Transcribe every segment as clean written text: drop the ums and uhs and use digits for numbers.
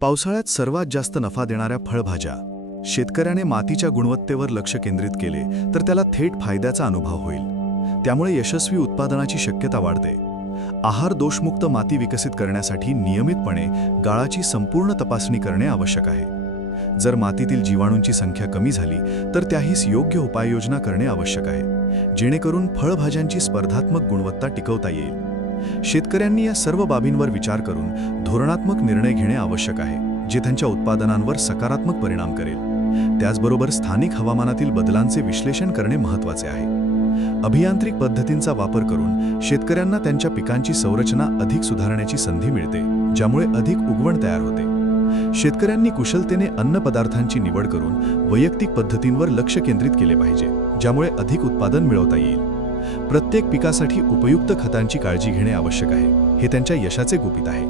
पावसाळ्यात सर्वात जास्त नफा देणाऱ्या फळभाज्या. शेतकऱ्याने मातीच्या गुणवत्तेवर लक्ष केंद्रित केले तर त्याला थेट फायद्याचा अनुभव होईल. त्यामुळे यशस्वी उत्पादनाची शक्यता वाढते. आहार दोषमुक्त माती विकसित करण्यासाठी नियमितपणे गाळाची संपूर्ण तपासणी करणे आवश्यक आहे. जर मातीतील जीवाणूंची संख्या कमी झाली तर त्याहीस योग्य उपाययोजना करणे आवश्यक आहे, जेणेकरून फळभाज्यांची स्पर्धात्मक गुणवत्ता टिकवता येईल. शेतकऱ्यांनी या सर्व बाबींवर विचार करून धोरणात्मक निर्णय घेणे आवश्यक आहे, जे त्यांच्या उत्पादनांवर सकारात्मक परिणाम करेल. त्याचबरोबर स्थानिक हवामानातील बदलांचे विश्लेषण करणे महत्त्वाचे आहे. अभियांत्रिक पद्धतींचा वापर करून शेतकऱ्यांना त्यांच्या पिकांची संरचना अधिक सुधारण्याची संधी मिळते, ज्यामुळे अधिक उगवण तयार होते. शेतकऱ्यांनी कुशलतेने अन्न पदार्थांची निवड करून वैयक्तिक पद्धतींवर लक्ष केंद्रित केले पाहिजे, ज्यामुळे अधिक उत्पादन मिळवता येईल. प्रत्येक पिकासाठी उपयुक्त खतांची काळजी घेणे आवश्यक आहे, हे त्यांच्या यशाचे गुपित आहे.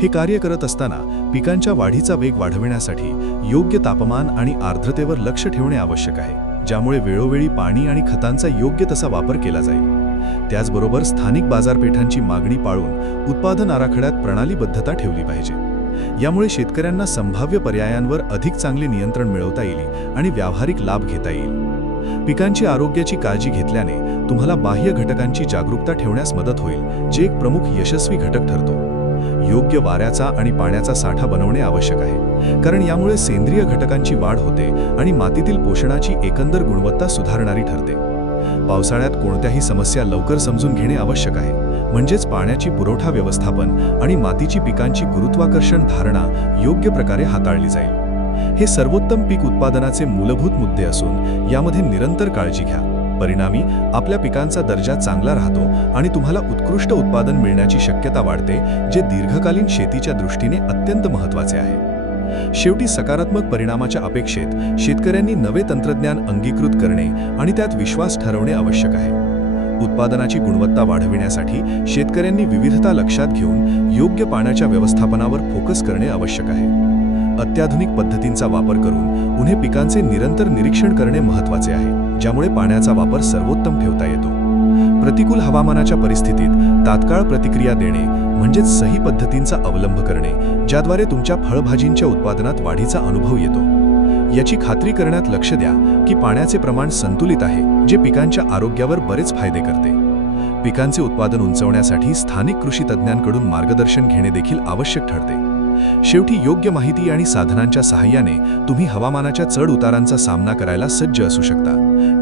हे कार्य करत असताना पिकांच्या वाढीचा वेग वाढविण्यासाठी योग्य तापमान आणि आर्द्रतेवर लक्ष ठेवणे आवश्यक आहे, ज्यामुळे वेळोवेळी पाणी आणि खतांचा योग्य तसा वापर केला जाईल. त्याचबरोबर स्थानिक बाजारपेठांची मागणी पाळून उत्पादन आराखड्यात प्रणालीबद्धता ठेवली पाहिजे. यामुळे शेतकऱ्यांना संभाव्य पर्यायांवर अधिक चांगले नियंत्रण मिळवता येईल आणि व्यावहारिक लाभ घेता येईल. पिकांची आरोग्याची काळजी घेतल्याने तुम्हाला बाह्य घटकांची जागरूकता ठेवण्यास मदत होईल, जे एक प्रमुख यशस्वी घटक ठरतो. योग्य वाऱ्याचा आणि पाण्याचा साठा बनवणे आवश्यक आहे, कारण यामुळे सेंद्रिय घटकांची वाढ होते आणि मातीतील पोषणाची एकंदर गुणवत्ता सुधारणारी ठरते. पावसाळ्यात कोणत्याही समस्या लवकर समजून घेणे आवश्यक आहे, म्हणजेच पाण्याची पुरवठा व्यवस्थापन आणि मातीची पिकांची गुरुत्वाकर्षण धारणा योग्य प्रकारे हाताळली जाईल. हे सर्वोत्तम पीक उत्पादनाचे मूलभूत मुद्दे असून यामध्ये निरंतर काळजी घ्या. परिणामी आपल्या पिकांचा दर्जा चांगला राहतो आणि तुम्हाला उत्कृष्ट उत्पादन मिळण्याची शक्यता वाढते, जे दीर्घकालीन शेतीच्या दृष्टीने अत्यंत महत्त्वाचे आहे. शेवटी सकारात्मक परिणामाच्या अपेक्षेत शेतकऱ्यांनी नवे तंत्रज्ञान अंगीकृत करणे आणि त्यात विश्वास ठरवणे आवश्यक आहे. उत्पादनाची गुणवत्ता वाढविण्यासाठी शेतकऱ्यांनी विविधता लक्षात घेऊन योग्य पाण्याच्या व्यवस्थापनावर फोकस करणे आवश्यक आहे. अत्याधुनिक पद्धतींचा वापर करून उन्हे पिकांचे निरंतर निरीक्षण करणे महत्त्वाचे आहे, ज्यामुळे पाण्याचा वापर सर्वोत्तम ठेवता येतो. प्रतिकूल हवामानाच्या परिस्थितीत तात्काळ प्रतिक्रिया देणे म्हणजेच सही पद्धतींचा अवलंब करणे, ज्याद्वारे तुमच्या फळभाजींच्या उत्पादनात वाढीचा अनुभव येतो. याची खात्री करण्यात लक्ष द्या की पाण्याचे प्रमाण संतुलित आहे, जे पिकांच्या आरोग्यावर बरेच फायदे करते. पिकांचे उत्पादन उंचवण्यासाठी स्थानिक कृषी तज्ज्ञांकडून मार्गदर्शन घेणे देखील आवश्यक ठरते. शेवटी योग्य माहिती आणि साधनांच्या सहाय्याने तुम्ही हवामानाच्या चढ उतारांचा सामना करायला सज्ज असू शकता,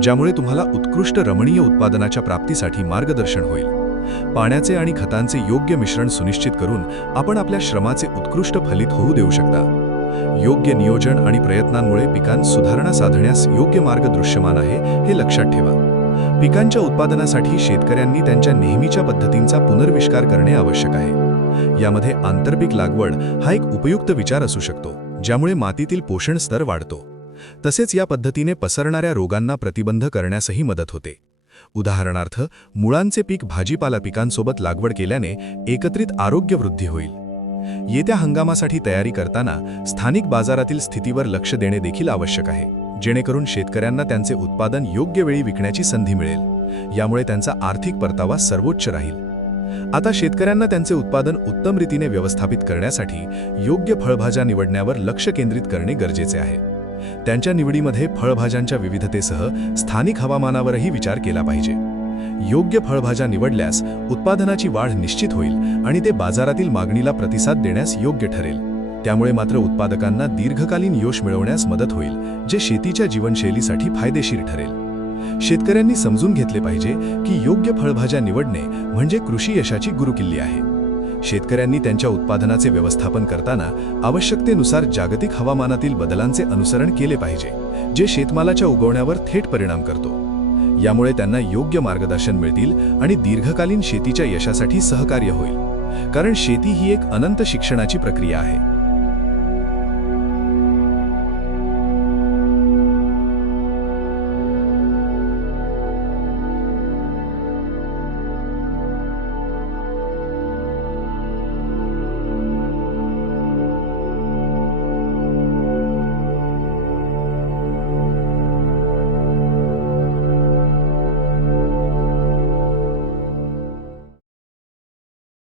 ज्यामुळे तुम्हाला उत्कृष्ट रमणीय उत्पादनाच्या प्राप्तीसाठी मार्गदर्शन होईल. पाण्याचे आणि खतांचे योग्य मिश्रण सुनिश्चित करून आपण आपल्या श्रमाचे उत्कृष्ट फलित होऊ देऊ शकता. योग्य नियोजन आणि प्रयत्नांमुळे पिकांत सुधारणा साधण्यास योग्य मार्ग दृश्यमान आहे, हे लक्षात ठेवा. पिकांच्या उत्पादनासाठी शेतकऱ्यांनी त्यांच्या नेहमीच्या पद्धतींचा पुनर्विष्कार करणे आवश्यक आहे. यामध्ये आंतरपीक लागवड हा एक उपयुक्त विचार असू शकतो, ज्यामुळे मातीतील पोषण स्तर वाढतो. तसेच या पद्धतीने पसरणाऱ्या रोगांना प्रतिबंध करण्यासही मदत होते. उदाहरणार्थ, मुळांचे पीक भाजीपाला पिकांसोबत लागवड केल्याने एकत्रित आरोग्य वृद्धी होईल. येत्या हंगामासाठी तयारी करताना स्थानिक बाजारातील स्थितीवर लक्ष देणे देखील आवश्यक आहे, जेणेकरून शेतकऱ्यांना त्यांचे उत्पादन योग्य वेळी विकण्याची संधी मिळेल. यामुळे त्यांचा आर्थिक परतावा सर्वोच्च राहील. आता शेतकऱ्यांना त्यांचे उत्पादन उत्तम रीतीने व्यवस्थापित करण्यासाठी योग्य फळभाज्या निवडण्यावर लक्ष केंद्रित करणे गरजेचे आहे. त्यांच्या निवडीमध्ये फळभाज्यांच्या विविधतेसह स्थानिक हवामानावरही विचार केला पाहिजे. योग्य फळभाज्या निवडल्यास उत्पादनाची वाढ निश्चित होईल आणि ते बाजारातील मागणीला प्रतिसाद देण्यास योग्य ठरेल. त्यामुळे मात्र उत्पादकांना दीर्घकालीन यश मिळवण्यास मदत होईल, जे शेतीच्या जीवनशैलीसाठी फायदेशीर ठरेल. शेतकऱ्यांनी समजून घेतले पाहिजे की योग्य फळभाज्या निवडणे म्हणजे कृषी यशाची गुरुकिल्ली आहे. शेतकऱ्यांनी त्यांच्या उत्पादनाचे व्यवस्थापन करताना आवश्यकतेनुसार जागतिक हवामानातील बदलांचे अनुसरण केले पाहिजे, जे शेतमालाच्या उगवण्यावर थेट परिणाम करतो. यामुळे त्यांना योग्य मार्गदर्शन मिळतील आणि दीर्घकालीन शेतीच्या यशासाठी सहकार्य होईल. कारण शेती ही एक अनंत शिक्षणाची प्रक्रिया आहे.